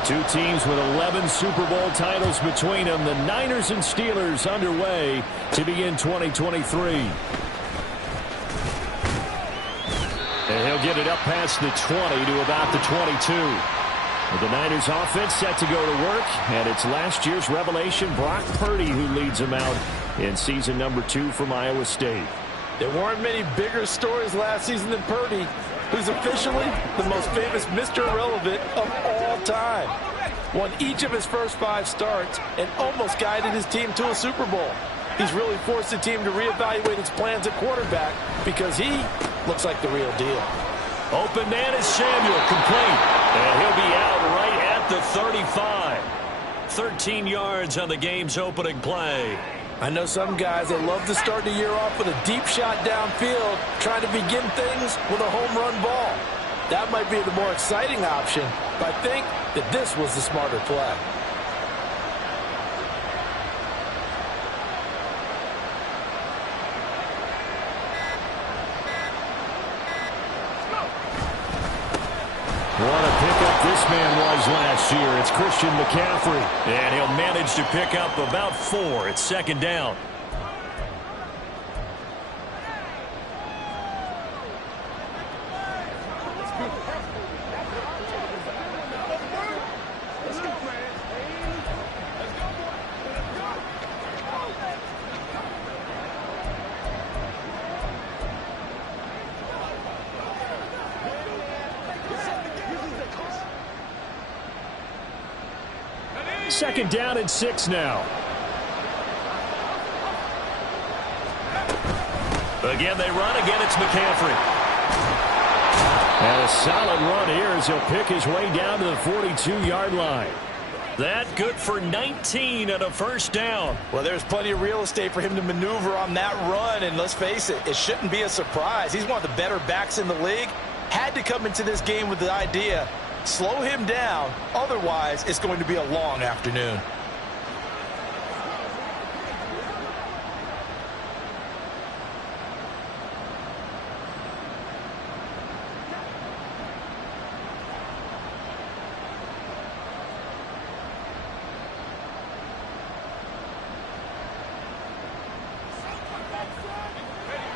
Two teams with 11 Super Bowl titles between them. The Niners and Steelers underway to begin 2023. And he'll get it up past the 20 to about the 22. With the Niners offense set to go to work, and it's last year's revelation, Brock Purdy, who leads them out in season number 2 from Iowa State. There weren't many bigger stories last season than Purdy, who's officially the most famous Mr. Irrelevant of all time. Won each of his first 5 starts and almost guided his team to a Super Bowl. He's really forced the team to reevaluate its plans at quarterback because he looks like the real deal. Open man is Samuel, complete. And he'll be out right at the 35. 13 yards on the game's opening play. I know some guys that love to start the year off with a deep shot downfield, trying to begin things with a home run ball. That might be the more exciting option, but I think that this was the smarter play. What a pickup this man was last year. It's Christian McCaffrey. And he'll manage to pick up about 4. It's second down. Second down and 6 now. Again, they run. Again, it's McCaffrey. And a solid run here as he'll pick his way down to the 42-yard line. That good for 19 and a first down. Well, there's plenty of real estate for him to maneuver on that run, and let's face it, it shouldn't be a surprise. He's one of the better backs in the league. Had to come into this game with the idea, slow him down, otherwise it's going to be a long afternoon.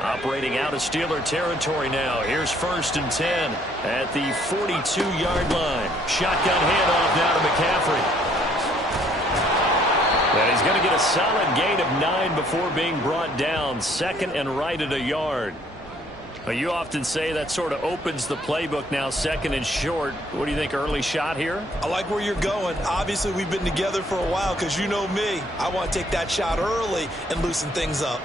Operating out of Steeler territory now. Here's 1st and 10 at the 42-yard line. Shotgun handoff now to McCaffrey. And he's going to get a solid gain of 9 before being brought down. 2nd and right at a yard. You often say that sort of opens the playbook now, 2nd and short. What do you think, early shot here? I like where you're going. Obviously, we've been together for a while because you know me. I want to take that shot early and loosen things up.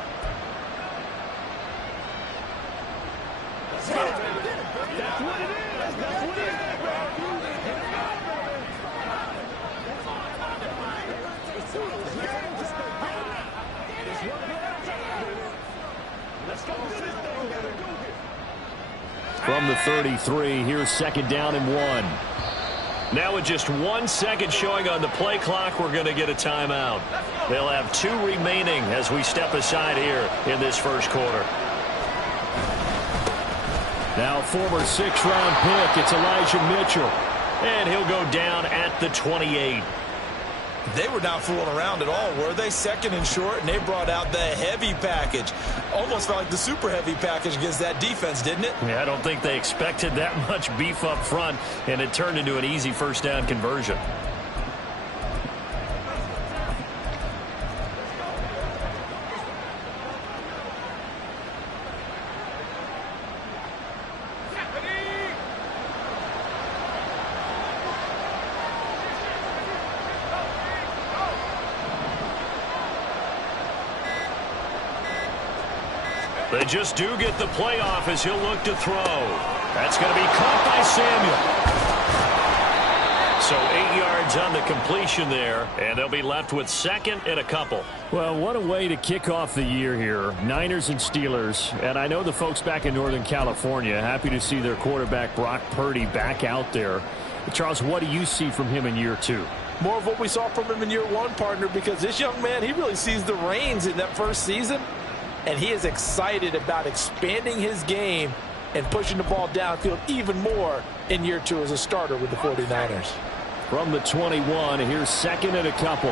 From the 33, here's 2nd down and 1. Now with just 1 second showing on the play clock, we're going to get a timeout. They'll have 2 remaining as we step aside here in this first quarter. Now former 6th-round pick, it's Elijah Mitchell. And he'll go down at the 28. They were not fooling around at all, were they? 2nd and short, and they brought out the heavy package. Almost felt like the super heavy package against that defense, didn't it? Yeah, I don't think they expected that much beef up front, and it turned into an easy first down conversion. They just do get the playoff as he'll look to throw. That's going to be caught by Samuel. So 8 yards on the completion there, and they'll be left with 2nd and a couple. Well, what a way to kick off the year here. Niners and Steelers, and I know the folks back in Northern California happy to see their quarterback Brock Purdy back out there. Charles, what do you see from him in year 2? More of what we saw from him in year 1, partner, because this young man, he really sees the reins in that first season. And he is excited about expanding his game and pushing the ball downfield even more in year 2 as a starter with the 49ers. from the 21. Here's second and a couple.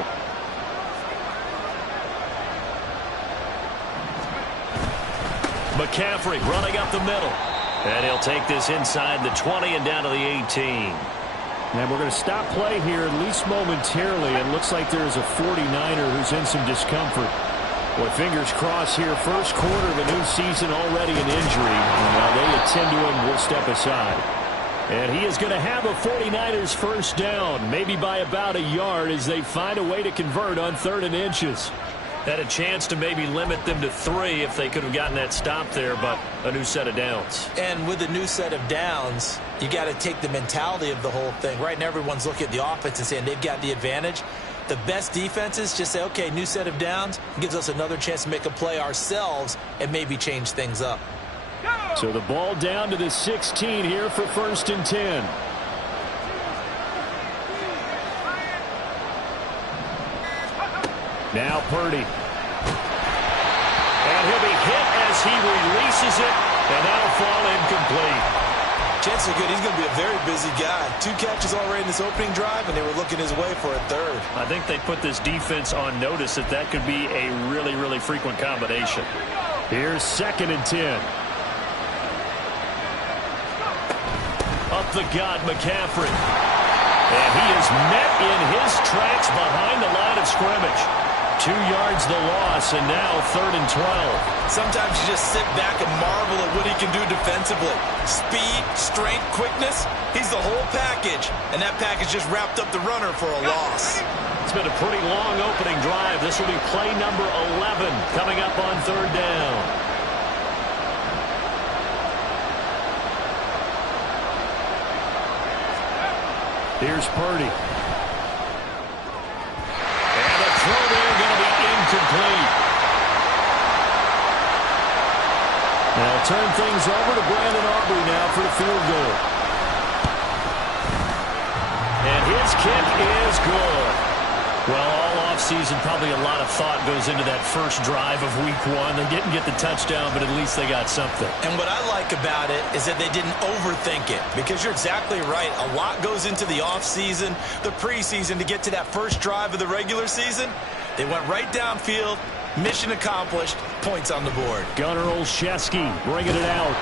McCaffrey running up the middle. And he'll take this inside the 20 and down to the 18. And we're going to stop play here, at least momentarily. It looks like there's a 49er who's in some discomfort. Boy, fingers crossed here. First quarter of a new season, already an injury. While they attend to him, we'll step aside. And he is going to have a 49ers first down, maybe by about a yard, as they find a way to convert on 3rd and inches. Had a chance to maybe limit them to 3 if they could have gotten that stop there, but a new set of downs. And with a new set of downs, you got to take the mentality of the whole thing. Right now, everyone's looking at the offense and saying they've got the advantage. The best defenses just say, okay, new set of downs gives us another chance to make a play ourselves and maybe change things up. So the ball down to the 16 here for 1st and 10. Now Purdy. And he'll be hit as he releases it, and that'll fall incomplete. Chances are good. He's going to be a very busy guy. 2 catches already in this opening drive, and they were looking his way for a 3rd. I think they put this defense on notice that that could be a really, really frequent combination. Here's 2nd and 10. Up the gut, McCaffrey. And he is met in his tracks behind the line of scrimmage. 2 yards the loss, and now 3rd and 12. Sometimes you just sit back and marvel at what he can do defensively. Speed, strength, quickness, he's the whole package. And that package just wrapped up the runner for a loss. It's been a pretty long opening drive. This will be play number 11 coming up on 3rd down. Here's Purdy. And a throw there going to be incomplete. They'll turn things over to Brandon Aubrey now for the field goal. And his kick is good. Well, all offseason, probably a lot of thought goes into that first drive of week 1. They didn't get the touchdown, but at least they got something. And what I like about it is that they didn't overthink it, because you're exactly right. A lot goes into the offseason, the preseason, to get to that first drive of the regular season. They went right downfield, mission accomplished, points on the board. Gunnar Olszewski bringing it out.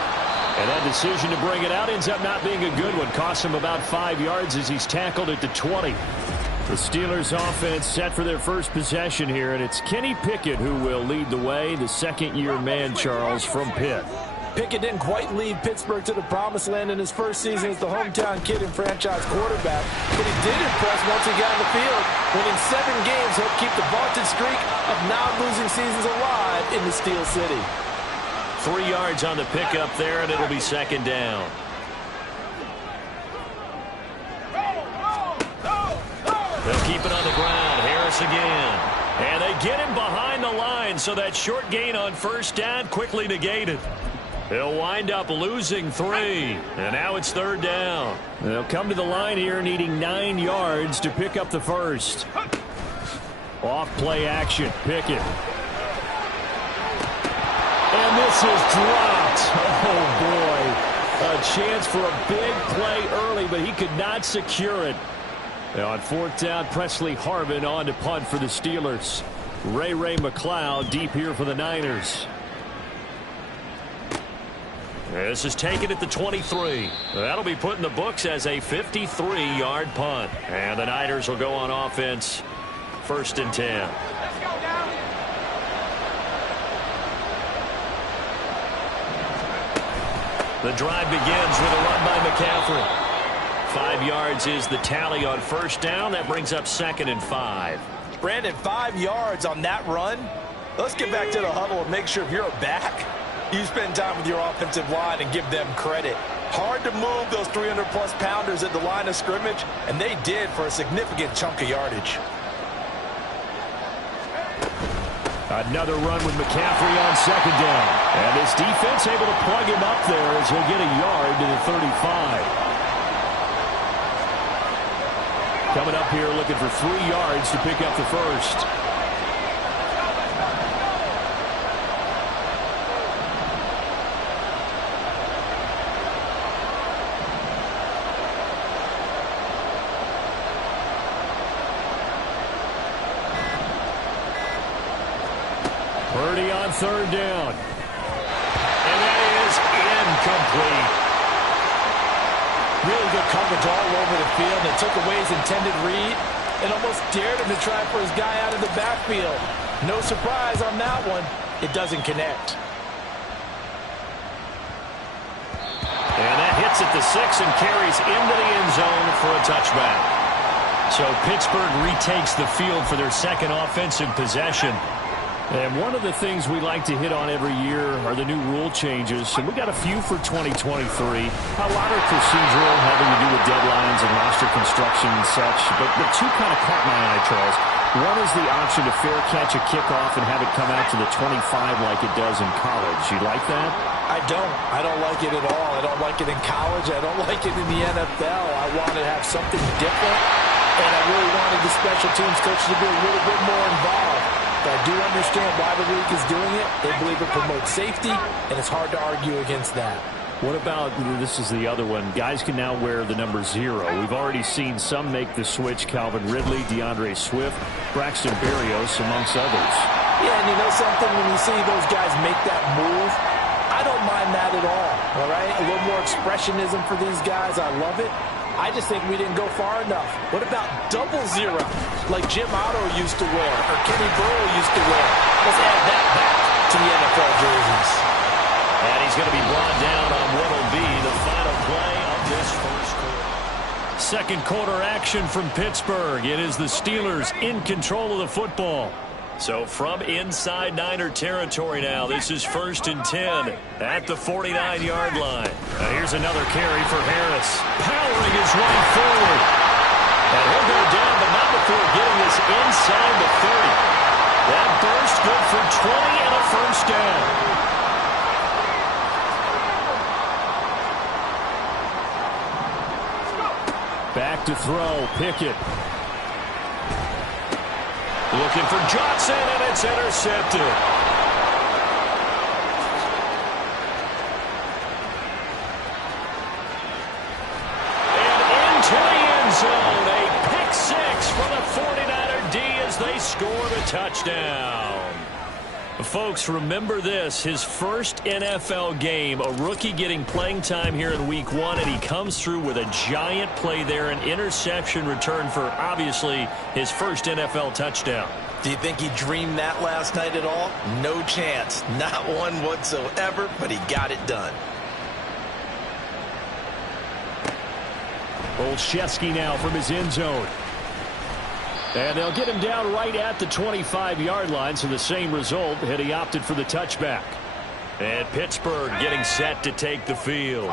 And that decision to bring it out ends up not being a good one. Costs him about 5 yards as he's tackled at the 20. The Steelers offense set for their first possession here, and it's Kenny Pickett who will lead the way, the second-year man, Charles, from Pitt. Pickett didn't quite lead Pittsburgh to the promised land in his first season as the hometown kid and franchise quarterback, but he did impress once he got on the field. Winning 7 games helped keep the vaunted streak of non-losing seasons alive in the Steel City. 3 yards on the pickup there, and it'll be 2nd down. They'll keep it on the ground. Harris again. And they get him behind the line, so that short gain on 1st down quickly negated. They'll wind up losing 3. And now it's 3rd down. They'll come to the line here needing 9 yards to pick up the first. Off play action. Pickett. And this is dropped. Oh, boy. A chance for a big play early, but he could not secure it. Now on 4th down, Presley Harvin on to punt for the Steelers. Ray McCloud deep here for the Niners. This is taken at the 23. That'll be put in the books as a 53-yard punt. And the Niners will go on offense. 1st and 10. The drive begins with a run by McCaffrey. 5 yards is the tally on 1st down. That brings up 2nd and 5. Brandon, 5 yards on that run. Let's get back to the huddle and make sure if you're a back, you spend time with your offensive line and give them credit. Hard to move those 300-plus pounders at the line of scrimmage, and they did for a significant chunk of yardage. Another run with McCaffrey on 2nd down. And this defense able to plug him up there as he'll get a yard to the 35. Coming up here looking for 3 yards to pick up the first. Purdy on third down. And that is incomplete. Really good coverage all over the field. They took away his intended read and almost dared him to try for his guy out of the backfield. No surprise on that one. It doesn't connect. And that hits at the 6 and carries into the end zone for a touchback. So Pittsburgh retakes the field for their second offensive possession. And one of the things we like to hit on every year are the new rule changes. And we got a few for 2023. A lot are procedural, having to do with deadlines and roster construction and such. But the two kind of caught my eye, Charles. One is the option to fair catch a kickoff and have it come out to the 25 like it does in college. You like that? I don't. I don't like it at all. I don't like it in college. I don't like it in the NFL. I want to have something different. And I really wanted the special teams coach to be a little bit more involved. But I do understand why the league is doing it. They believe it promotes safety, and it's hard to argue against that. What about, this is the other one, guys can now wear the number 0. We've already seen some make the switch, Calvin Ridley, DeAndre Swift, Braxton Berrios, amongst others. Yeah, and you know something, when you see those guys make that move, I don't mind that at all right? A little more expressionism for these guys. I love it. I just think we didn't go far enough. What about double 0, like Jim Otto used to wear, or Kenny Burrow used to wear? Let's add that back to the NFL jerseys. And he's going to be brought down on what will be the final play of this first quarter. Second quarter action from Pittsburgh. It is the Steelers in control of the football. So from inside Niner territory now, this is 1st and 10 at the 49-yard line. Here's another carry for Harris. Powering his way forward. And he'll go down, but not before getting this inside the 30. That burst good for 20 and a first down. Back to throw, Pickett. Looking for Johnson, and it's intercepted. And into the end zone, a pick 6 for the 49er D as they score the touchdown. Folks, remember this, his first NFL game, a rookie getting playing time here in week 1, and he comes through with a giant play there, an interception return for, obviously, his first NFL touchdown. Do you think he dreamed that last night at all? No chance. Not one whatsoever, but he got it done. Olszewski now from his end zone. And they'll get him down right at the 25-yard line, so the same result had he opted for the touchback. And Pittsburgh getting set to take the field.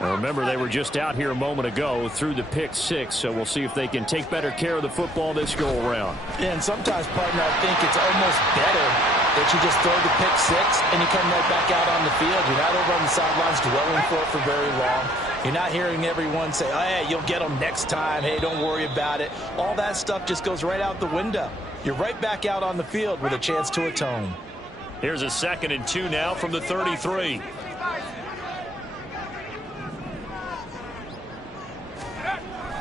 Now remember, they were just out here a moment ago through the pick 6, so we'll see if they can take better care of the football this go-around. Yeah, and sometimes, partner, I think it's almost better that you just throw the pick 6 and you come right back out on the field. You're not over on the sidelines dwelling for very long. You're not hearing everyone say, oh, hey, you'll get them next time. Hey, don't worry about it. All that stuff just goes right out the window. You're right back out on the field with a chance to atone. Here's a 2nd and 2 now from the 33.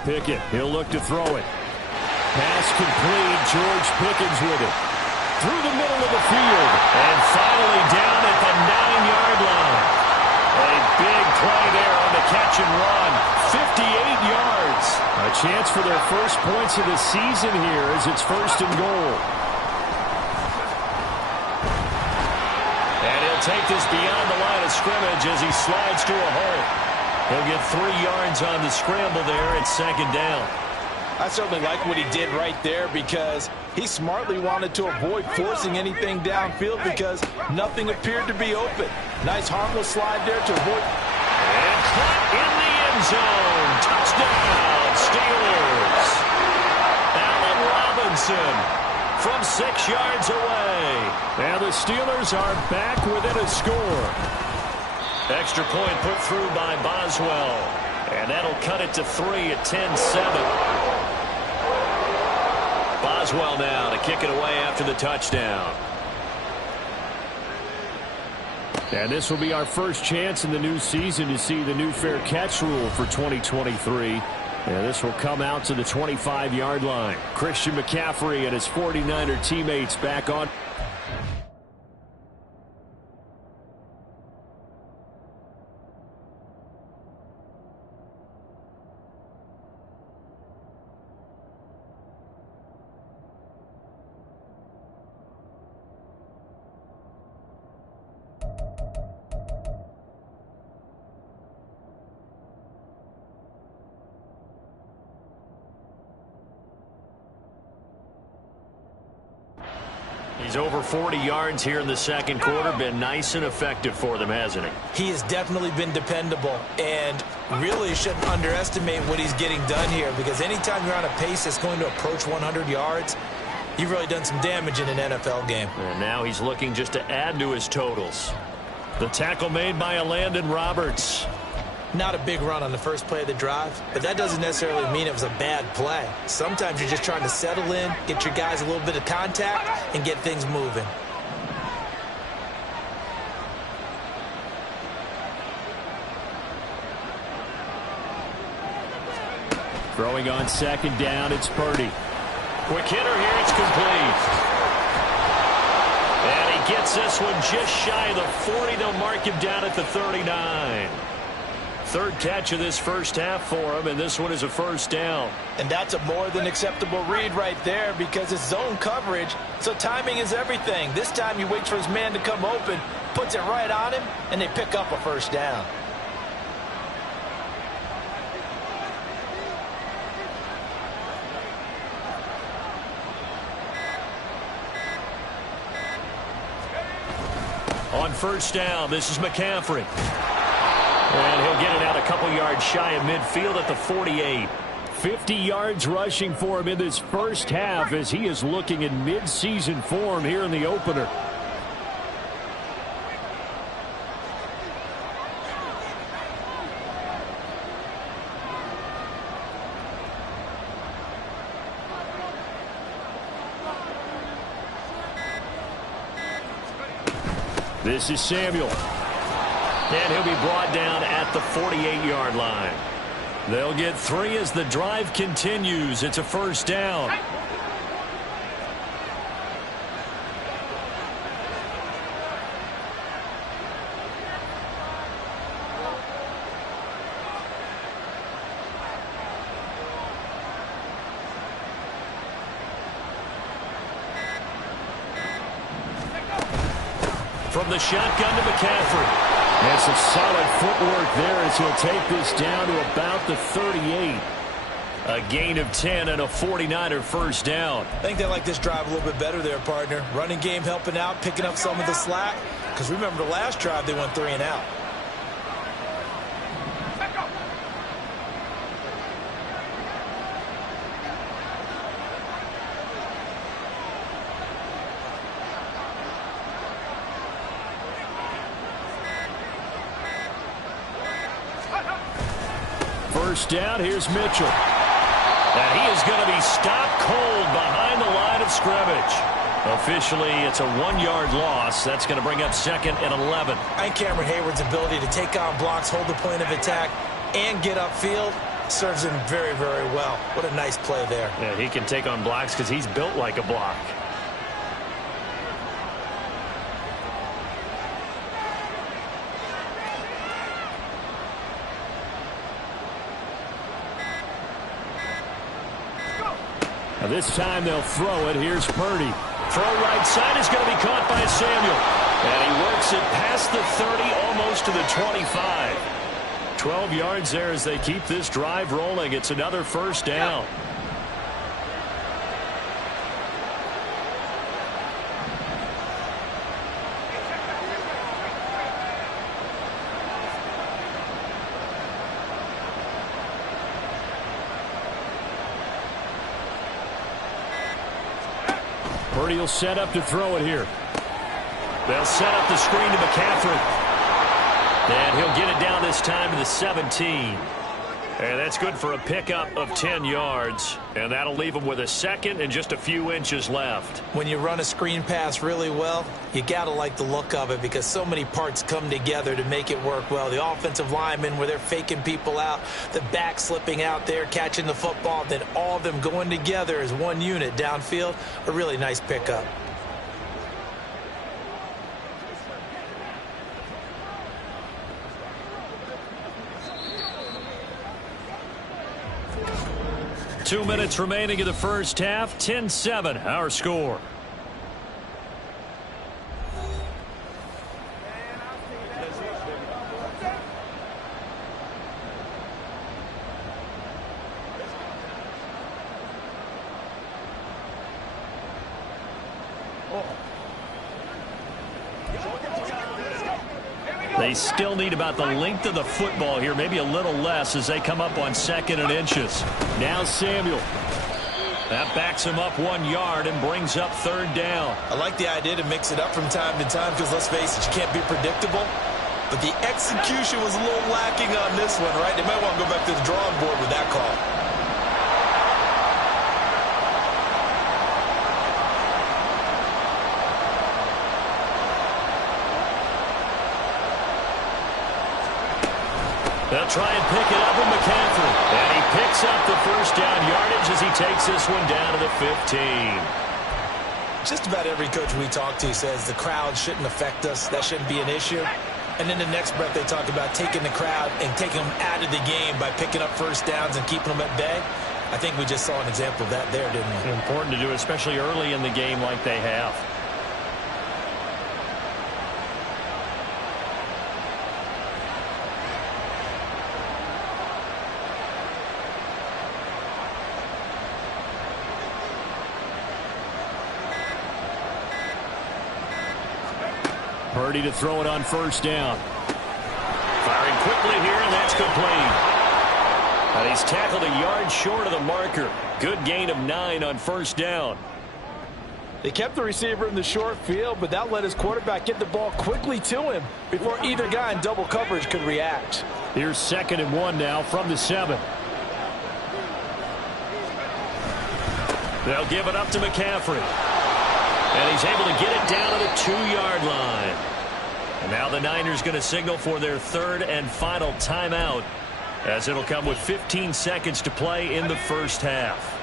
Pickett, he'll look to throw it. Pass complete, George Pickens with it. Through the middle of the field. And finally down at the 9-yard line. A big play there on the catch and run. 58 yards. A chance for their first points of the season here as it's 1st and goal. And he'll take this beyond the line of scrimmage as he slides to a hole. He'll get 3 yards on the scramble there at 2nd down. I certainly like what he did right there because he smartly wanted to avoid forcing anything downfield because nothing appeared to be open. Nice harmless slide there to avoid. And caught in the end zone. Touchdown, Steelers. Allen Robinson from 6 yards away. And the Steelers are back within a score. Extra point put through by Boswell. And that'll cut it to 3 at 10-7. Boswell now to kick it away after the touchdown. And this will be our first chance in the new season to see the new fair catch rule for 2023. And this will come out to the 25-yard line. Christian McCaffrey and his 49er teammates back on. He's over 40 yards here in the second quarter. Been nice and effective for them, hasn't he? He has definitely been dependable, and really shouldn't underestimate what he's getting done here, because anytime you're on a pace that's going to approach 100 yards, you've really done some damage in an NFL game. And now he's looking just to add to his totals. The tackle made by Landon Roberts. Not a big run on the first play of the drive, but that doesn't necessarily mean it was a bad play. Sometimes you're just trying to settle in, get your guys a little bit of contact, and get things moving. Throwing on second down, it's Purdy. Quick hitter here, it's complete. And he gets this one just shy of the 40. They'll mark him down at the 39. Third catch of this first half for him, and this one is a first down. And that's a more than acceptable read right there, because it's zone coverage, so timing is everything. This time he waits for his man to come open, puts it right on him, and they pick up a first down. On first down, this is McCaffrey. And he'll get it out a couple yards shy of midfield at the 48. 50 yards rushing for him in this first half as he is looking in mid-season form here in the opener. This is Samuel. And he'll be brought down at the 48-yard line. They'll get 3 as the drive continues. It's a first down. From the shotgun to McCaffrey. And some solid footwork there as he'll take this down to about the 38. A gain of 10 and a 49er first down. I think they like this drive a little bit better there, partner. Running game helping out, picking up some of the slack. Because remember the last drive, they went 3 and out. First down, here's Mitchell. And he is going to be stopped cold behind the line of scrimmage. Officially, it's a 1-yard loss. That's going to bring up second and 11. I think Cameron Hayward's ability to take on blocks, hold the point of attack, and get upfield serves him very, very well. What a nice play there. Yeah, he can take on blocks because he's built like a block. Now this time they'll throw it. Here's Purdy. Throw right side is going to be caught by Samuel. And he works it past the 30, almost to the 25. 12 yards there as they keep this drive rolling. It's another first down. Purdy will set up to throw it here. They'll set up the screen to McCaffrey. And he'll get it down this time to the 17. And that's good for a pickup of 10 yards. And that'll leave him with a second and just a few inches left. When you run a screen pass really well, you got to like the look of it because so many parts come together to make it work well. The offensive linemen, where they're faking people out, the back slipping out there, catching the football, then all of them going together as one unit downfield. A really nice pickup. Two minutes remaining in the first half. 10-7, our score. They still need about the length of the football here, maybe a little less as they come up on 2nd and inches. Now Samuel. That backs him up 1 yard and brings up 3rd down. I like the idea to mix it up from time to time because, let's face it, you can't be predictable. But the execution was a little lacking on this one, right? They might want to go back to the drawing board with that call. They'll try and pick it up with McCaffrey. And he picks up the 1st down yardage as he takes this one down to the 15. Just about every coach we talk to says the crowd shouldn't affect us. That shouldn't be an issue. And then the next breath they talk about taking the crowd and taking them out of the game by picking up 1st downs and keeping them at bay. I think we just saw an example of that there, didn't we? Important to do, especially early in the game like they have. Purdy to throw it on 1st down. Firing quickly here, and that's complete. And he's tackled a yard short of the marker. Good gain of 9 on 1st down. They kept the receiver in the short field, but that let his quarterback get the ball quickly to him before either guy in double coverage could react. Here's 2nd and 1 now from the 7. They'll give it up to McCaffrey. And he's able to get it down to the 2-yard line. And now the Niners going to signal for their 3rd and final timeout, as it'll come with 15 seconds to play in the 1st half.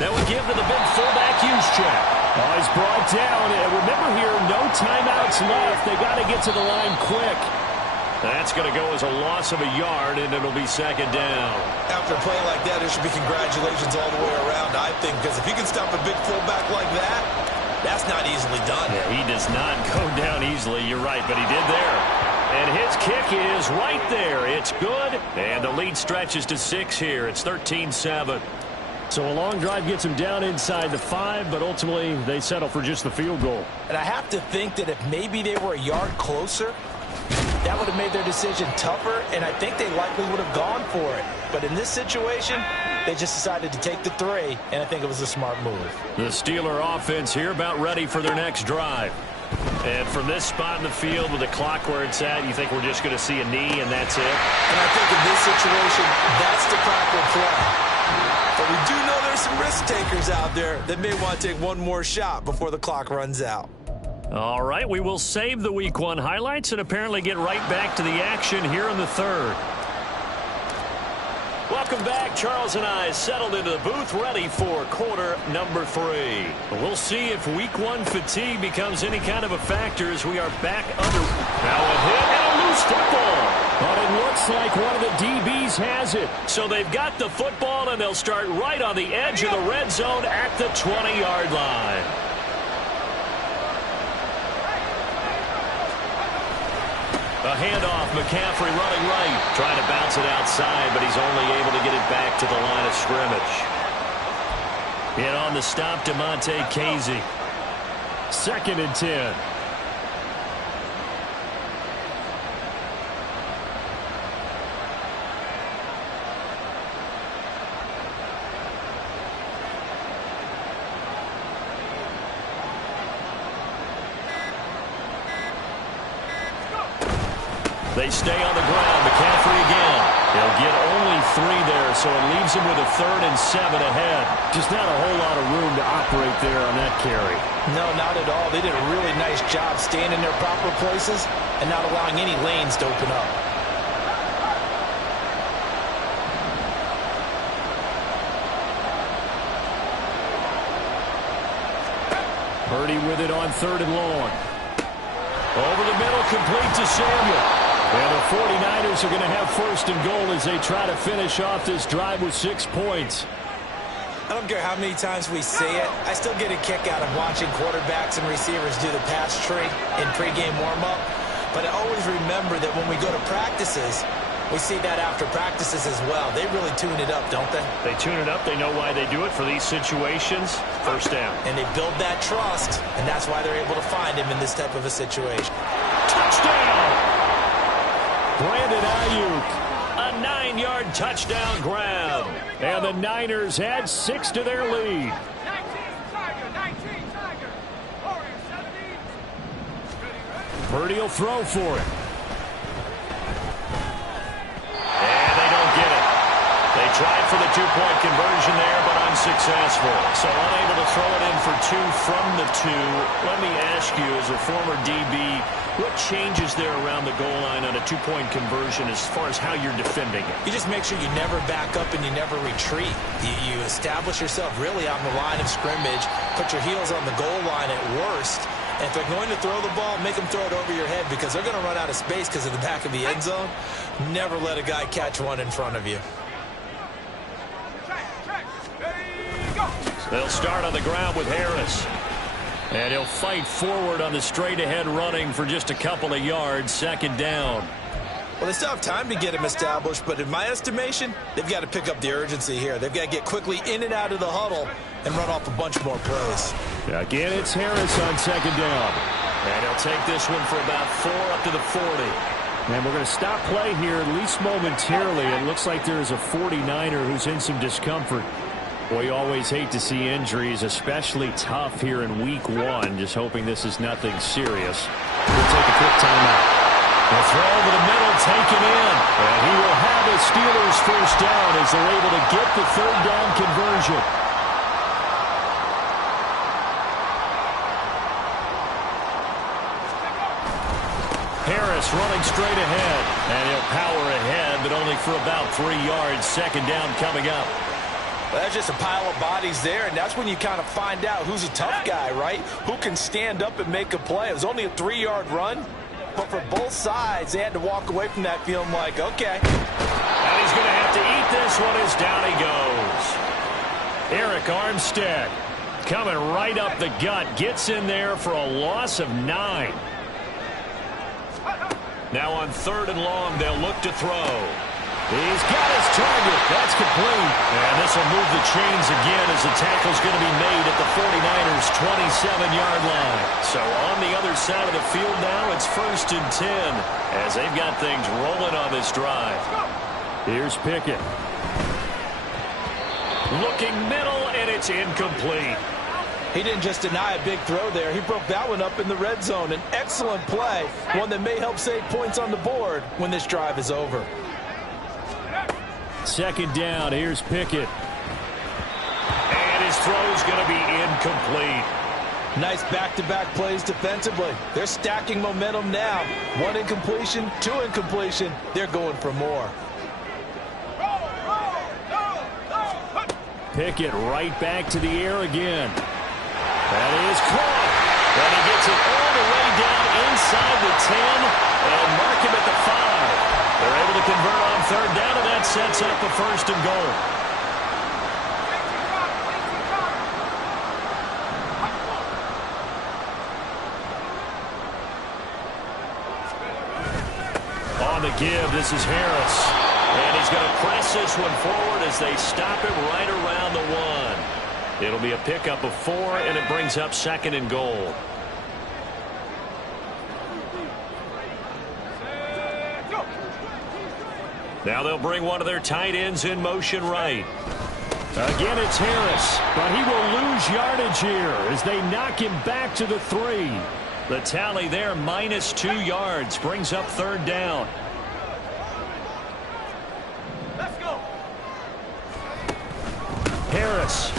That would give to the big fullback Juszczyk. Oh, he's brought down. And remember here, no timeouts left. They got to get to the line quick. That's going to go as a loss of a yard, and it'll be 2nd down. After a play like that, there should be congratulations all the way around, I think, because if you can stop a big fullback like that, that's not easily done. Yeah, he does not go down easily. You're right, but he did there. And his kick is right there. It's good, and the lead stretches to 6 here. It's 13-7. So a long drive gets him down inside the 5, but ultimately they settle for just the field goal. And I have to think that if maybe they were a yard closer, that would have made their decision tougher, and I think they likely would have gone for it. But in this situation, they just decided to take the 3, and I think it was a smart move. The Steeler offense here about ready for their next drive. And from this spot in the field with the clock where it's at, you think we're just going to see a knee and that's it? And I think in this situation, that's the proper play. But we do know there's some risk takers out there that may want to take one more shot before the clock runs out. All right, we will save the Week 1 highlights and apparently get right back to the action here in the 3rd. Welcome back. Charles and I settled into the booth ready for quarter number 3. We'll see if Week 1 fatigue becomes any kind of a factor as we are back under. Now a hit and a loose football. But it looks like one of the DBs has it. So they've got the football and they'll start right on the edge of the red zone at the 20-yard line. A handoff, McCaffrey running right, trying to bounce it outside, but he's only able to get it back to the line of scrimmage. In on the stop, Damontae Kazee. 2nd and 10. They stay on the ground. McCaffrey again. He'll get only 3 there, so it leaves him with a 3rd and 7 ahead. Just not a whole lot of room to operate there on that carry. No, not at all. They did a really nice job staying in their proper places and not allowing any lanes to open up. Purdy with it on 3rd and long. Over the middle, complete to Samuel. And the 49ers are going to have 1st and goal as they try to finish off this drive with 6 points. I don't care how many times we say it, I still get a kick out of watching quarterbacks and receivers do the pass tree in pregame warm-up. But I always remember that when we go to practices, We see that after practices as well. They really tune it up, don't they? They tune it up. They know why they do it for these situations. First down. And they build that trust, and that's why they're able to find him in this type of a situation. Touchdown! Brandon Ayuk. A 9-yard touchdown grab. And the Niners add 6 to their lead. Purdy will throw for it. And they don't get it. They tried for the two-point conversion there, but unsuccessful. So unable to throw it in for 2 from the 2. Let me ask you, as a former DB, what changes there around the goal line on a two-point conversion as far as how you're defending it? You just make sure you never back up and you never retreat. You establish yourself really on the line of scrimmage, put your heels on the goal line at worst. And if they're going to throw the ball, make them throw it over your head because they're going to run out of space because of the back of the end zone. Never let a guy catch one in front of you. They'll start on the ground with Harris. And he'll fight forward on the straight-ahead running for just a couple of yards. Second down. Well, they still have time to get him established, but in my estimation, they've got to pick up the urgency here. They've got to get quickly in and out of the huddle and run off a bunch more plays. Again, it's Harris on second down. And he'll take this one for about 4 up to the 40. And we're going to stop play here, at least momentarily. It looks like there's a 49er who's in some discomfort. Boy, you always hate to see injuries, especially tough here in week 1. Just hoping this is nothing serious. We'll take a quick timeout. The throw over the middle, taken in. And he will have the Steelers first down as they're able to get the third down conversion. Harris running straight ahead. And he'll power ahead, but only for about 3 yards. Second down coming up. Well, that's just a pile of bodies there, and that's when you kind of find out who's a tough guy, right? Who can stand up and make a play. It was only a 3-yard run, but for both sides, they had to walk away from that feeling like, okay. And he's going to have to eat this one as down he goes. Arik Armstead coming right up the gut, gets in there for a loss of 9. Now on 3rd and long, they'll look to throw. He's got his target. That's complete. And this will move the chains again as the tackle's going to be made at the 49ers' 27-yard line. So on the other side of the field now, it's 1st and 10 as they've got things rolling on this drive. Here's Pickett. Looking middle, and it's incomplete. He didn't just deny a big throw there. He broke that one up in the red zone. An excellent play, one that may help save points on the board when this drive is over. Second down, here's Pickett. And his throw's going to be incomplete. Nice back-to-back plays defensively. They're stacking momentum now. 1 incompletion, 2 incompletion. They're going for more. Pickett right back to the air again. That is caught. And he gets it all the way down inside the 10 and mark him at the 5. They're able to convert on 3rd down, and that sets up a 1st and goal. On the give, this is Harris. And he's going to press this one forward as they stop him right around the 1. It'll be a pickup of 4, and it brings up 2nd and goal. Now they'll bring one of their tight ends in motion right. Again, it's Harris, but he will lose yardage here as they knock him back to the 3. The tally there, -2 yards, brings up 3rd down. Let's go. Harris.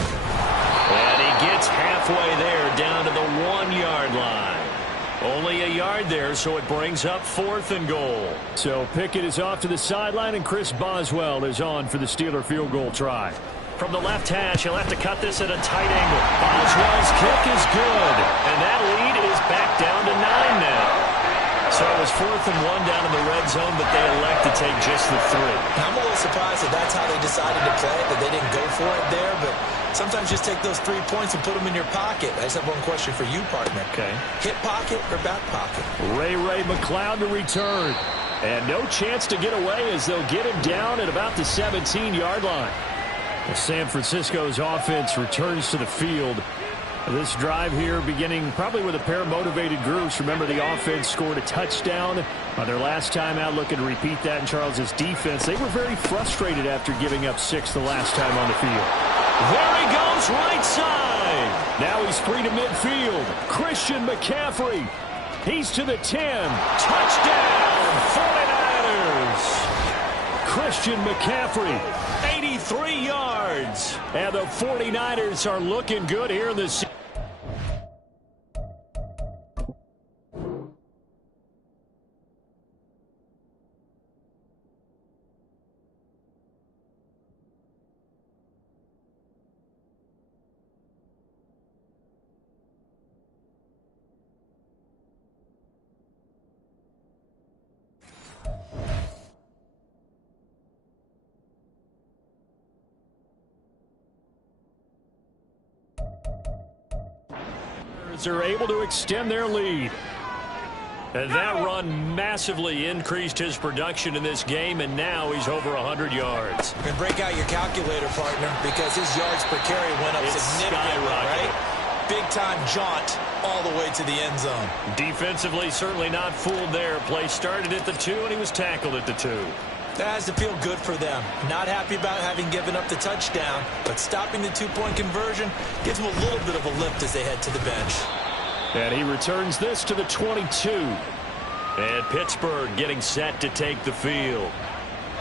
And he gets halfway there, down to the 1-yard line. Only a yard there, so it brings up 4th and goal. So Pickett is off to the sideline, and Chris Boswell is on for the Steeler field goal try. From the left hash, he'll have to cut this at a tight angle. Boswell's kick is good, and that lead is back down to 9 now. So it was 4th and 1 down in the red zone, but they elect to take just the 3. I'm a little surprised that that's how they decided to play it, that they didn't go for it there, but sometimes just take those 3 points and put them in your pocket. I just have one question for you, partner. Okay. Hip pocket or back pocket? Ray McCloud to return. And no chance to get away as they'll get him down at about the 17-yard line. San Francisco's offense returns to the field. This drive here beginning probably with a pair of motivated groups. Remember, the offense scored a touchdown on their last time out, looking to repeat that in Charles's defense. They were very frustrated after giving up 6 the last time on the field. There he goes, right side. Now he's free to midfield. Christian McCaffrey. He's to the 10. Touchdown, 49ers. Christian McCaffrey, 83 yards. And the 49ers are looking good here in this season. Are able to extend their lead. And that run massively increased his production in this game, and now he's over 100 yards. And break out your calculator, partner, because his yards per carry went up significantly, right? Big-time jaunt all the way to the end zone. Defensively, certainly not fooled there. Play started at the 2, and he was tackled at the 2. That has to feel good for them. Not happy about having given up the touchdown, but stopping the 2-point conversion gives them a little bit of a lift as they head to the bench. And he returns this to the 22. And Pittsburgh getting set to take the field.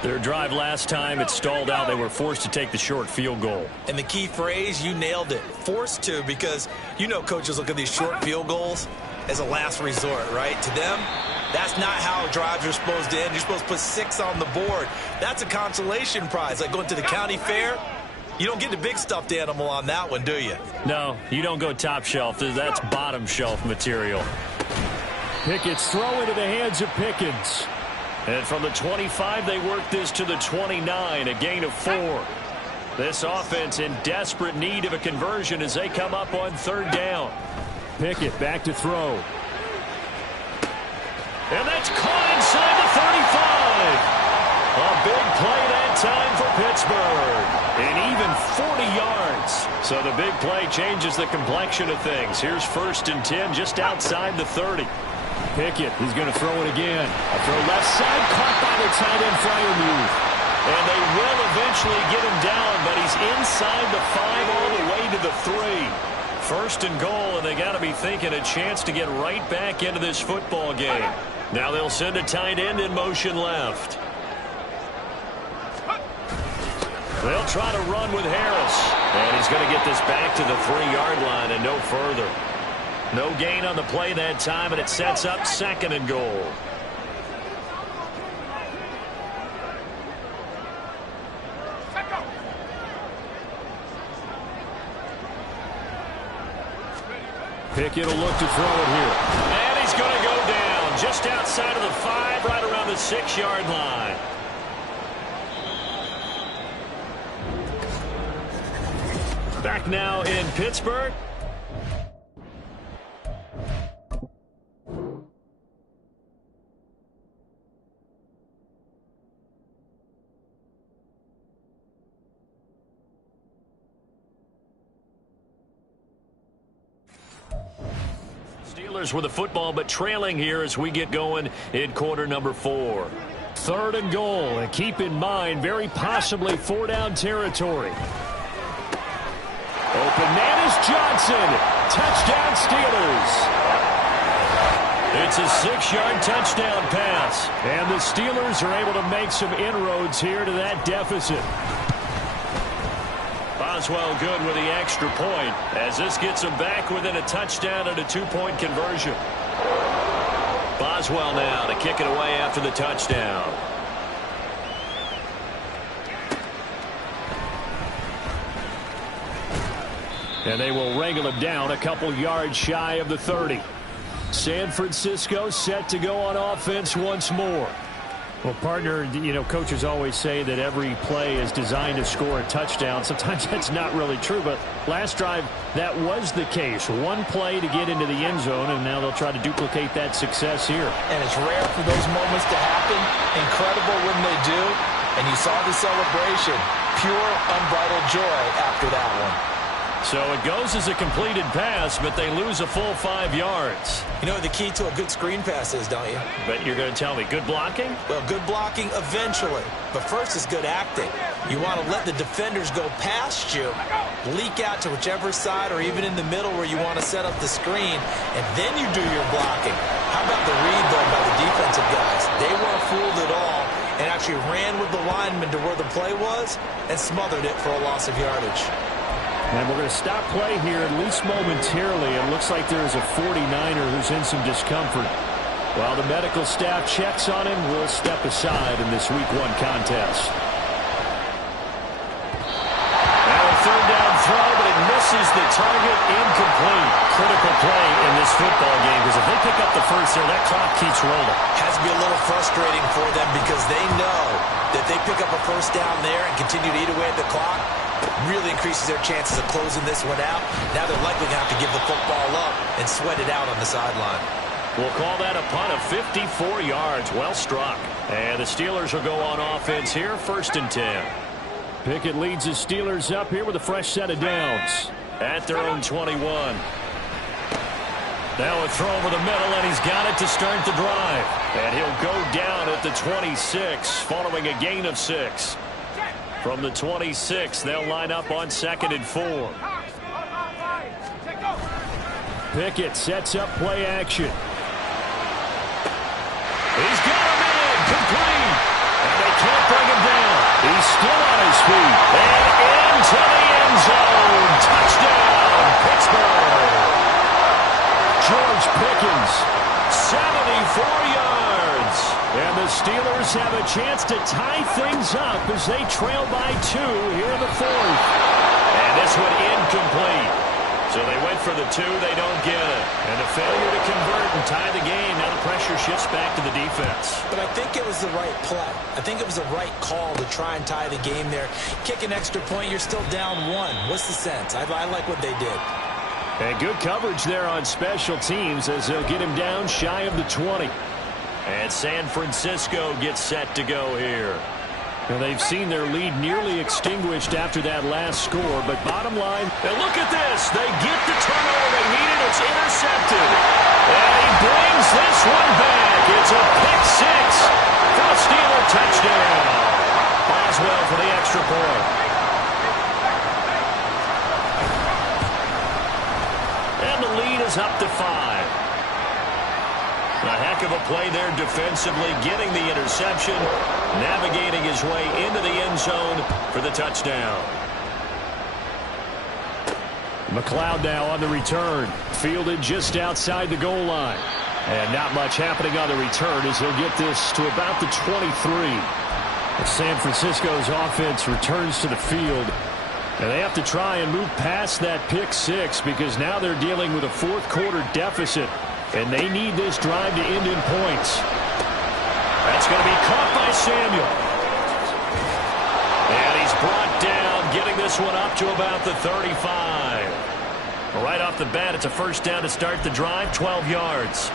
Their drive last time, it stalled out. They were forced to take the short field goal. And the key phrase, you nailed it. Forced to, because you know coaches look at these short field goals as a last resort, right? To them, that's not how drives are supposed to end. You're supposed to put 6 on the board. That's a consolation prize, like going to the county fair. You don't get the big stuffed animal on that one, do you? No, you don't go top shelf. That's bottom shelf material. Pickett's throw into the hands of Pickens. And from the 25, they work this to the 29, a gain of 4. This offense in desperate need of a conversion as they come up on 3rd down. Pickett back to throw. And that's caught inside the 35. A big play that time for Pittsburgh. And even 40 yards. So the big play changes the complexion of things. Here's 1st and 10 just outside the 30. Pickett is going to throw it again. A throw left side, caught by the tight end Freiermuth. And they will eventually get him down, but he's inside the 5 all the way to the 3. 1st and goal, and they got to be thinking a chance to get right back into this football game. Now they'll send a tight end in motion left. They'll try to run with Harris. And he's going to get this back to the 3-yard line and no further. No gain on the play that time, and it sets up 2nd and goal. Pickett will look to throw it here. And he's going to go down just outside of the 5, right around the 6-yard line. Back now in Pittsburgh. Steelers with the football, but trailing here as we get going in quarter number 4. 3rd and goal, and keep in mind, very possibly 4-down territory. Open man is Johnson. Touchdown Steelers. It's a 6-yard touchdown pass. And the Steelers are able to make some inroads here to that deficit. Boswell good with the extra point as this gets them back within a touchdown and a 2-point conversion. Boswell now to kick it away after the touchdown. And they will wrangle him down a couple yards shy of the 30. San Francisco set to go on offense once more. Well, partner, you know, coaches always say that every play is designed to score a touchdown. Sometimes that's not really true, but last drive, that was the case. One play to get into the end zone, and now they'll try to duplicate that success here. And it's rare for those moments to happen. Incredible when they do, and you saw the celebration. Pure, unbridled joy after that one. So it goes as a completed pass, but they lose a full 5 yards. You know what the key to a good screen pass is, don't you? But you're going to tell me, good blocking? Well, good blocking eventually. But first is good acting. You want to let the defenders go past you, leak out to whichever side or even in the middle where you want to set up the screen, and then you do your blocking. How about the read, though, by the defensive guys? They weren't fooled at all and actually ran with the lineman to where the play was and smothered it for a loss of yardage. And we're going to stop play here, at least momentarily. It looks like there is a 49er who's in some discomfort. While the medical staff checks on him, we'll step aside in this Week 1 contest. Now a third down throw, but it misses the target, incomplete. Critical play in this football game, because if they pick up the first there, that clock keeps rolling. Has to be a little frustrating for them because they know that they pick up a first down there and continue to eat away at the clock. Really increases their chances of closing this one out. Now they're likely going to have to give the football up and sweat it out on the sideline. We'll call that a punt of 54 yards. Well struck. And the Steelers will go on offense here, 1st and 10. Pickett leads the Steelers up here with a fresh set of downs at their own 21. Now a throw over the middle, and he's got it to start the drive. And he'll go down at the 26, following a gain of 6. From the 26, they'll line up on 2nd and 4. Pickett sets up play action. He's got him in, complete. And they can't bring him down. He's still on his feet. And into the end zone. Touchdown, Pittsburgh. George Pickens, 74 yards. And the Steelers have a chance to tie things up as they trail by 2 here in the 4th. And this one incomplete. So they went for the 2, they don't get it. And a failure to convert and tie the game. Now the pressure shifts back to the defense. But I think it was the right play. I think it was the right call to try and tie the game there. Kick an extra point, you're still down 1. What's the sense? I like what they did. And good coverage there on special teams as they'll get him down shy of the 20. And San Francisco gets set to go here. Now they've seen their lead nearly extinguished after that last score, but bottom line, and look at this. They get the turnover they needed. It's intercepted. And he brings this one back. It's a pick 6 for a Steeler touchdown. Boswell for the extra point. And the lead is up to 5. A heck of a play there defensively, getting the interception, navigating his way into the end zone for the touchdown. McLeod now on the return, fielded just outside the goal line. And not much happening on the return as he'll get this to about the 23. As San Francisco's offense returns to the field, and they have to try and move past that pick 6 because now they're dealing with a 4th quarter deficit. And they need this drive to end in points. That's going to be caught by Samuel. And he's brought down, getting this one up to about the 35. Right off the bat, it's a first down to start the drive, 12 yards.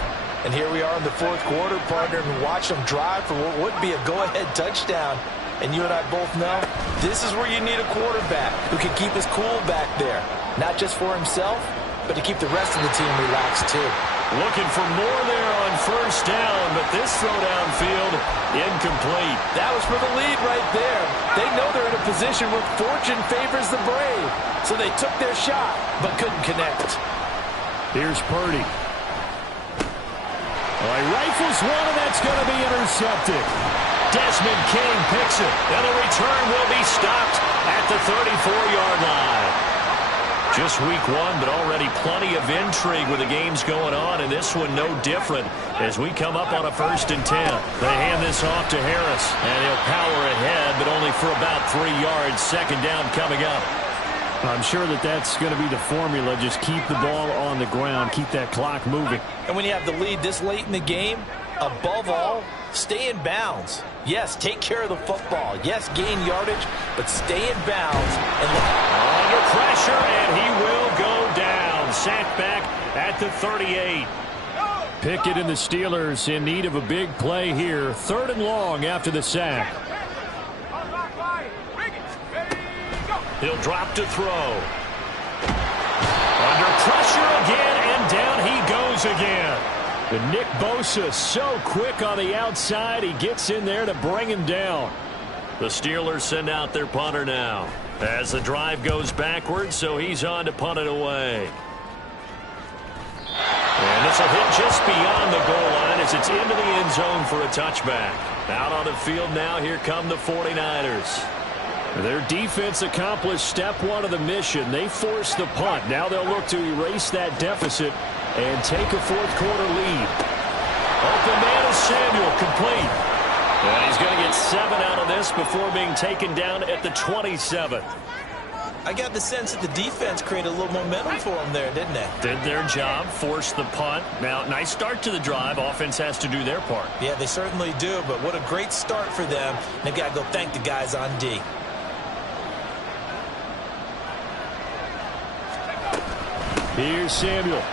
And here we are in the 4th quarter, partner, and watch them drive for what would be a go-ahead touchdown. And you and I both know this is where you need a quarterback who can keep his cool back there. Not just for himself, but to keep the rest of the team relaxed, too. Looking for more there on first down, but this throw downfield, incomplete. That was for the lead right there. They know they're in a position where fortune favors the brave. So they took their shot, but couldn't connect. Here's Purdy. Well, he rifles one, and that's going to be intercepted. Desmond King picks it, and the return will be stopped at the 34-yard line. Just week 1, but already plenty of intrigue with the games going on, and this one no different as we come up on a 1st and 10. They hand this off to Harris, and he'll power ahead, but only for about 3 yards. 2nd down coming up. I'm sure that that's going to be the formula. Just keep the ball on the ground, keep that clock moving. And when you have the lead this late in the game, above all, stay in bounds. Yes, take care of the football. Yes, gain yardage, but stay in bounds. And under pressure, and he will go down. Sacked back at the 38. Pickett and the Steelers in need of a big play here. 3rd and long after the sack. He'll drop to throw. Under pressure again, and down he goes again. But Nick Bosa so quick on the outside, he gets in there to bring him down. The Steelers send out their punter now as the drive goes backwards, so he's on to punt it away. And this will hit just beyond the goal line as it's into the end zone for a touchback. Out on the field now, here come the 49ers. Their defense accomplished step 1 of the mission. They forced the punt. Now they'll look to erase that deficit and take a 4th quarter lead. Open man is Samuel, complete. And he's going to get 7 out of this before being taken down at the 27. I got the sense that the defense created a little momentum for them there, didn't they? Did their job, forced the punt. Now, nice start to the drive. Offense has to do their part. Yeah, they certainly do, but what a great start for them. They've got to go thank the guys on D. Here's Samuel.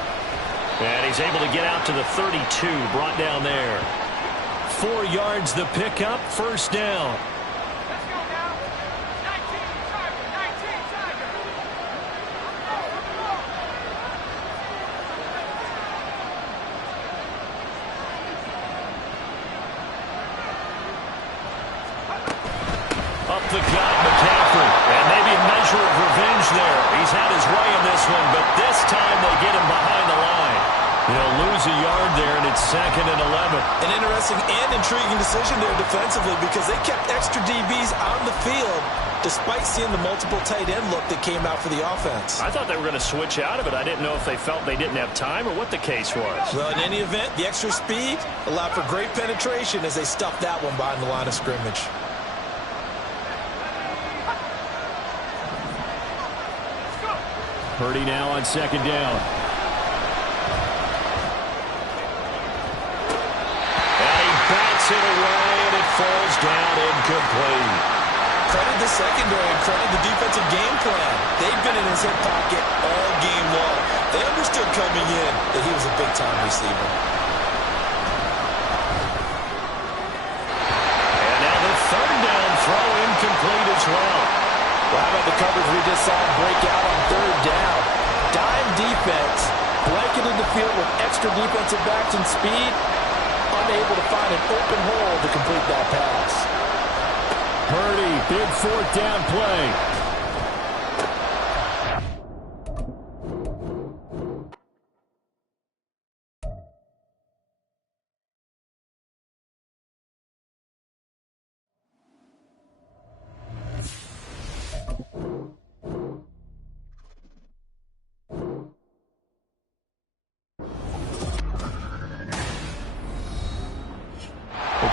And he's able to get out to the 32, brought down there. 4 yards the pickup, 1st down. Up the gut, McCaffrey. And maybe a measure of revenge there. He's had his way in this one, but this time they get him behind the line. They'll lose a yard there, and it's 2nd and 11. An interesting and intriguing decision there defensively because they kept extra DBs on the field despite seeing the multiple tight end look that came out for the offense. I thought they were going to switch out of it. I didn't know if they felt they didn't have time or what the case was. Well, in any event, the extra speed allowed for great penetration as they stuffed that one behind the line of scrimmage. Purdy now on 2nd down. And he bats it away, and it falls down incomplete. Credit the secondary and credit the defensive game plan. They've been in his hip pocket all game long. They understood coming in that he was a big-time receiver. And now the 3rd down throw incomplete as well. Well, how about the coverage we just saw him break out on 3rd down? Dime defense, blanketed the field with extra defensive backs and speed, unable to find an open hole to complete that pass. Purdy, big 4th down play.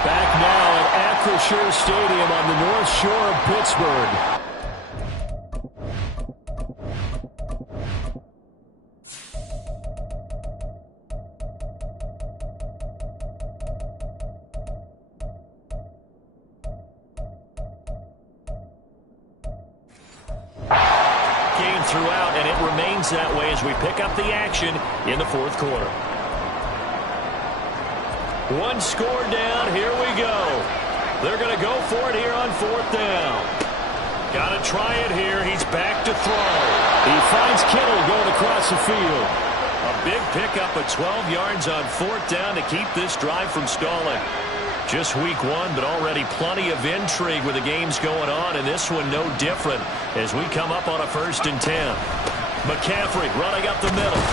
Back now at Acrisure Stadium on the North Shore of Pittsburgh. Game throughout, and it remains that way as we pick up the action in the 4th quarter. 1 score down. Here we go. They're going to go for it here on 4th down. Got to try it here. He's back to throw. He finds Kittle going across the field. A big pickup of 12 yards on 4th down to keep this drive from stalling. Just week 1, but already plenty of intrigue with the games going on, and this one no different as we come up on a 1st and 10. McCaffrey running up the middle.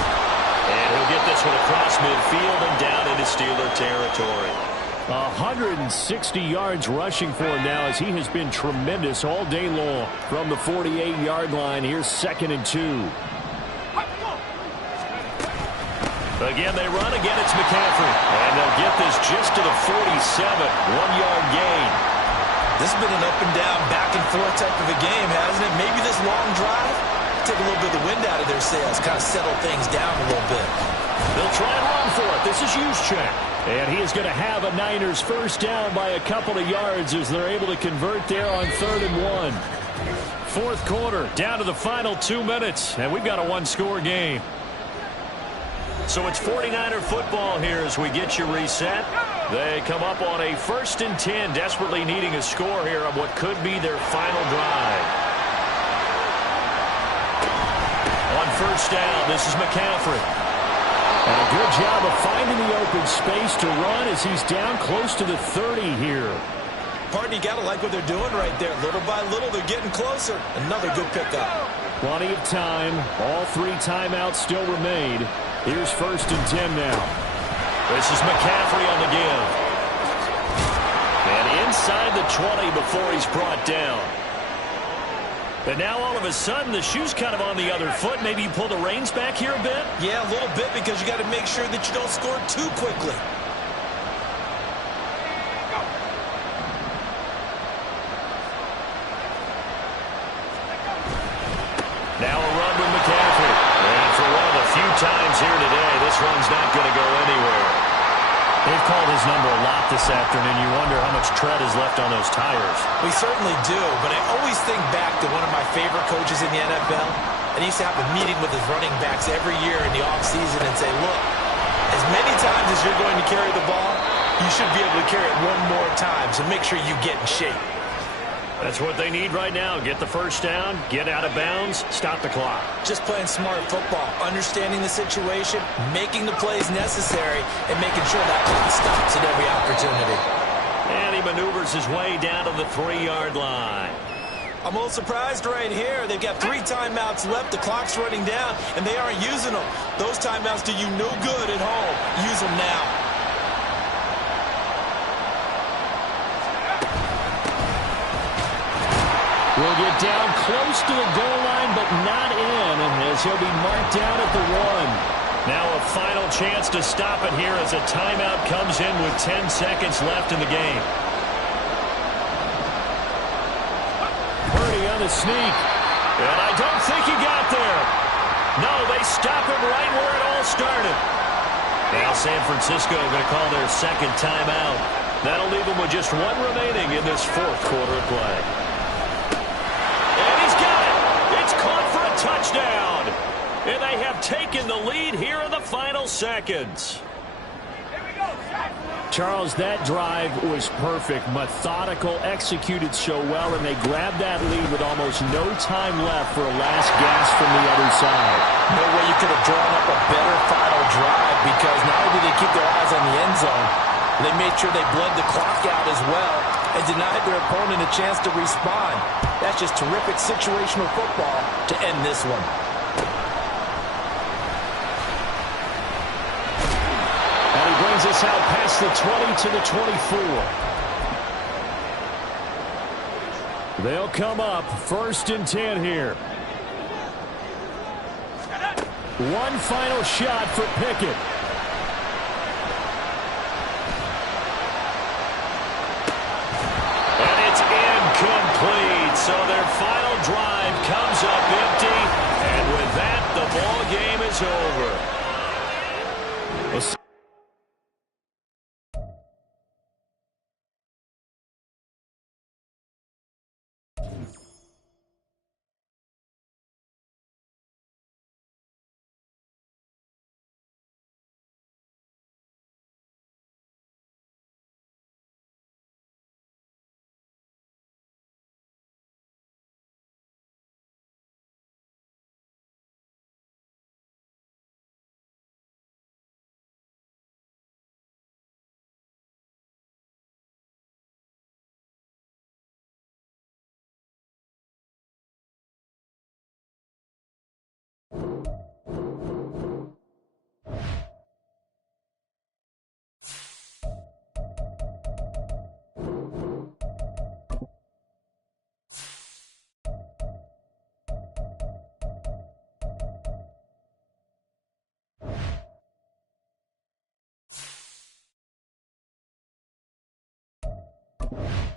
And he'll get this one across midfield and down into Steeler territory. 160 yards rushing for him now as he has been tremendous all day long. From the 48-yard line, here's 2nd and 2. Again, they run. Again, it's McCaffrey. And they'll get this just to the 47. 1-yard gain. This has been an up and down, back and forth type of a game, hasn't it? Maybe this long drive take a little bit of the wind out of their sails, kind of settle things down a little bit. They'll try and run for it. This is Juszczyk. And he is going to have a Niners 1st down by a couple of yards as they're able to convert there on 3rd and 1. 4th quarter, down to the final 2 minutes, and we've got a 1-score game. So it's 49er football here as we get you reset. They come up on a 1st and 10, desperately needing a score here on what could be their final drive. On 1st down, this is McCaffrey. And a good job of finding the open space to run as he's down close to the 30 here. Partner, you got to like what they're doing right there. Little by little, they're getting closer. Another good pickup. Plenty of time. All 3 timeouts still remain. Here's 1st and 10 now. This is McCaffrey on the give. And inside the 20 before he's brought down. And now all of a sudden the shoe's kind of on the other foot. Maybe you pull the reins back here a bit? Yeah, a little bit, because you got to make sure that you don't score too quickly. Now a run with McCaffrey. And for one of the few times here today, this run's not going to go anywhere. They've called his number a lot this afternoon. You wonder how much tread is left on those tires. We certainly do, but I always think back to one of my favorite coaches in the NFL. And he used to have a meeting with his running backs every year in the offseason and say, look, as many times as you're going to carry the ball, you should be able to carry it one more time, so make sure you get in shape. That's what they need right now. Get the 1st down, get out of bounds, stop the clock. Just playing smart football, understanding the situation, making the plays necessary, and making sure that clock stops at every opportunity. And he maneuvers his way down to the 3-yard line. I'm a little surprised right here. They've got 3 timeouts left. The clock's running down, and they aren't using them. Those timeouts do you no good at home. Use them now. Will get down close to the goal line, but not in, as he'll be marked down at the 1. Now a final chance to stop it here as a timeout comes in with 10 seconds left in the game. Purdy on the sneak. And I don't think he got there. No, they stop him right where it all started. Now San Francisco going to call their 2nd timeout. That'll leave them with just 1 remaining in this 4th quarter of play. Touchdown. And they have taken the lead here in the final seconds. Charles, that drive was perfect. Methodical, executed so well, and they grabbed that lead with almost no time left for a last gasp from the other side. No way you could have drawn up a better final drive, because not only did they keep their eyes on the end zone, they made sure they bled the clock out as well and denied their opponent a chance to respond. That's just terrific situational football to end this one. And he brings us out past the 20 to the 24. They'll come up 1st and 10 here. One final shot for Pickett. Complete. So their final drive comes up empty, and with that, the ball game is over. You